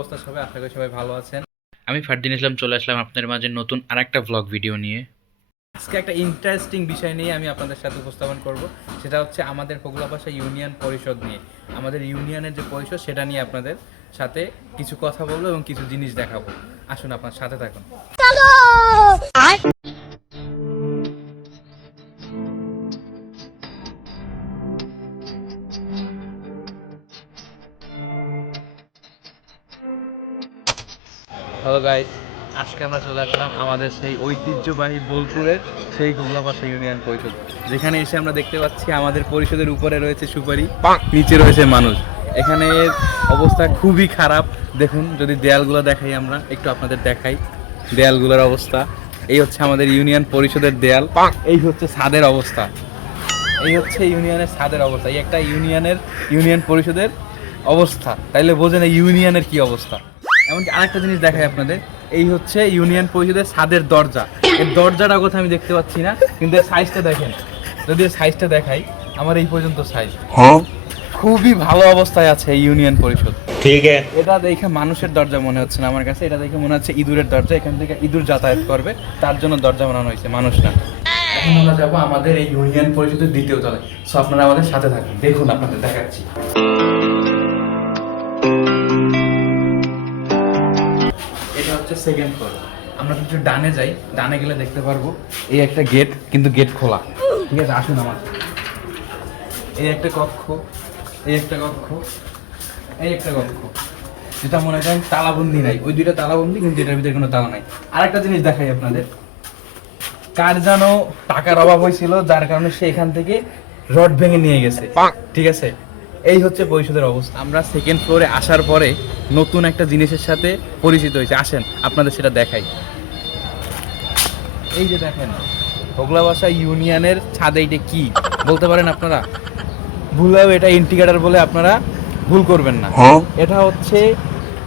অবস্থা সবাই? আশা করি সবাই ভালো আছেন। আমি ফারদিন ইসলাম চলে আসলাম আপনাদের মাঝে নতুন আরেকটা ভ্লগ ভিডিও নিয়ে। আজকে একটা ইন্টারেস্টিং বিষয় নিয়ে আমি আপনাদের সাথে উপস্থাপন করব। সেটা হচ্ছে আমাদের হোগলাপাশা ইউনিয়ন পরিষদ নিয়ে। আমাদের ইউনিয়নের যে পরিষদ সেটা নিয়ে আপনাদের সাথে কিছু কথা বলবো এবং কিছু জিনিস দেখাবো। আসুন আপনার সাথে থাকুন। হ্যালো গাইস, আজকে আমরা চলে আসলাম আমাদের সেই ঐতিহ্যবাহী বোলপুরের সেই হোগলাপাশা ইউনিয়ন পরিষদ, যেখানে এসে আমরা দেখতে পাচ্ছি আমাদের পরিষদের উপরে রয়েছে সুপারি, নিচে রয়েছে মানুষ। এখানের অবস্থা খুবই খারাপ। দেখুন, যদি দেয়ালগুলো দেখাই, আমরা একটু আপনাদের দেখাই দেয়ালগুলোর অবস্থা। এই হচ্ছে আমাদের ইউনিয়ন পরিষদের দেয়াল, এই হচ্ছে ছাদের অবস্থা, এই হচ্ছে ইউনিয়নের ছাদের অবস্থা। এই একটা ইউনিয়ন পরিষদের অবস্থা, তাইলে বোঝেন এই ইউনিয়নের কি অবস্থা। এমনকি আরেকটা জিনিস দেখাই আপনাদের, এই হচ্ছে ইউনিয়ন পরিষদের ছাদের দরজা। এর দরজাটা কথা আমি দেখতে পাচ্ছি না, কিন্তু এর সাইজটা দেখেন। যদি এর সাইজটা দেখাই, আমার এই পর্যন্ত সাইজ, খুবই ভালো অবস্থায় আছে এই ইউনিয়ন পরিষদ। ঠিক আছে, এটা দেখে মানুষের দরজা মনে হচ্ছে না আমার কাছে, এটা দেখে মনে হচ্ছে ইঁদুরের দরজা। এখান থেকে ইঁদুর যাতায়াত করবে, তার জন্য দরজা বানানো হয়েছে, মানুষ না। এখন আমরা যাবো আমাদের এই ইউনিয়ন পরিষদের দ্বিতীয় তলায়। সো আপনারা আমাদের সাথে থাকুন, দেখুন আপনাদের দেখাচ্ছি। এটা হচ্ছে সেকেন্ড ফ্লোর। আমরা একটু ডানে যাই, ডানে গেলে দেখতে পারবো এই একটা গেট, কিন্তু গেট খোলা। ঠিক আছে, আসুন আমার। এই একটা কক্ষ, এই একটা কক্ষ, এই একটা কক্ষ, যেটা মনে করেন তালাবন্দি নাই। ওই দুইটা তালাবন্দি, কিন্তু এটার ভিতরে কোনো তালা নাই। আরেকটা জিনিস দেখাই আপনাদের, কার যেন টাকার অভাব হয়েছিল, যার কারণে সে এখান থেকে রড ভেঙে নিয়ে গেছে। ঠিক আছে, এই হচ্ছে পরিষদের অবস্থা। আমরা সেকেন্ড ফ্লোরে আসার পরে নতুন একটা জিনিসের সাথে পরিচিত হয়েছে। আসেন আপনাদের সেটা দেখাই। এই যে দেখেন, হোগলাপাশা ইউনিয়নের ছাদে এটা কি বলতে পারেন আপনারা? ভুলেও এটা ইন্ডিকেটর বলে আপনারা ভুল করবেন না। এটা হচ্ছে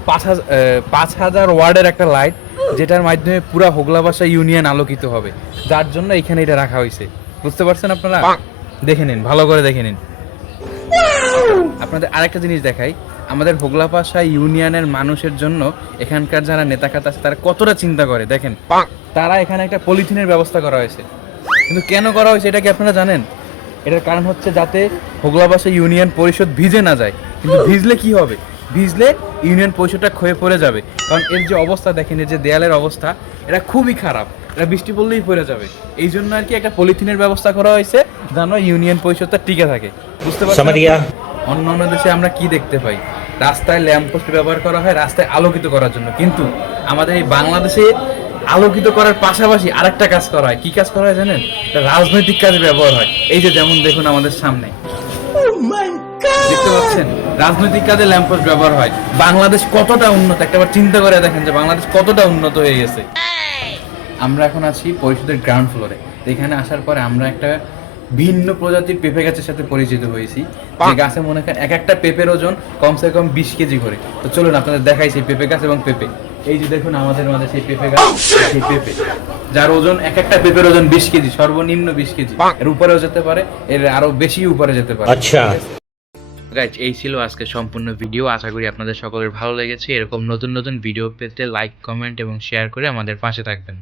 5,000 ওয়ার্ডের একটা লাইট, যেটার মাধ্যমে পুরা হোগলাপাশা ইউনিয়ন আলোকিত হবে, যার জন্য এখানে এটা রাখা হয়েছে। বুঝতে পারছেন আপনারা? দেখে নিন, ভালো করে দেখে নিন। আপনাদের আরেকটা জিনিস দেখাই, আমাদের হোগলাপাশা ইউনিয়নের মানুষের জন্য এখানকার যারা নেতাখাতা আছে তারা কতটা চিন্তা করে দেখেন। তারা এখানে একটা পলিথিনের ব্যবস্থা করা হয়েছে, কিন্তু কেন করা হয়েছে এটা কি আপনারা জানেন? এটার কারণ হচ্ছে যাতে হোগলাপাশা ইউনিয়ন পরিষদ ভিজে না যায়। কিন্তু ভিজলে কি হবে? ভিজলে ইউনিয়ন পরিষদটা ক্ষয়ে পড়ে যাবে। কারণ এর যে অবস্থা দেখেন, এর যে দেয়ালের অবস্থা, এটা খুবই খারাপ। এটা বৃষ্টি পড়লেই পড়ে যাবে। এই জন্য আর কি একটা পলিথিনের ব্যবস্থা করা হয়েছে, যেন ইউনিয়ন পরিষদটা টিকে থাকে। বুঝতে পারছেন? অন্য অন্য দেশে আমরা কি দেখতে পাই, রাস্তায় ল্যাম্পপোস্ট ব্যবহার করা হয় রাস্তায় আলোকিত করার জন্য, কিন্তু আমাদের এই বাংলাদেশে আলোকিত করার পাশাপাশি আরেকটা কাজ করা হয়। কি কাজ করা হয় জানেন? রাজনৈতিক কাজে ব্যবহার হয়। এই যে যেমন দেখুন আমাদের সামনে, দেখতে পাচ্ছেন রাজনৈতিক কাজে ল্যাম্পপোস্ট ব্যবহার হয়। বাংলাদেশ কতটা উন্নত, একটাবার চিন্তা করে দেখেন যে বাংলাদেশ কতটা উন্নত হয়ে গেছে। আমরা এখন আছি পরিষদের গ্রাউন্ড ফ্লোরে। এখানে আসার পরে আমরা একটা ভিন্ন প্রজাতির পেঁপে গাছের সাথে পরিচিত হয়েছি, যে গাছে মনে করেন এক একটা পেঁপের ওজন কমসে কম 20 কেজি করে। তো চলুন আপনাদের দেখাই সেই পেঁপে গাছ এবং পেঁপে। এই যে দেখুন আমাদের মাঝে সেই পেঁপে গাছ, সেই পেঁপে, যার ওজন এক একটা পেঁপের ওজন 20 কেজি, সর্বনিম্ন 20 কেজি, এর উপরেও যেতে পারে, এর আরো বেশি উপরে যেতে পারে। আচ্ছা গাইজ, এই ছিল আজকে সম্পূর্ণ ভিডিও। আশা করি আপনাদের সকলের ভালো লেগেছে। এরকম নতুন নতুন ভিডিও পেতে লাইক, কমেন্ট এবং শেয়ার করে আমাদের পাশে থাকবেন।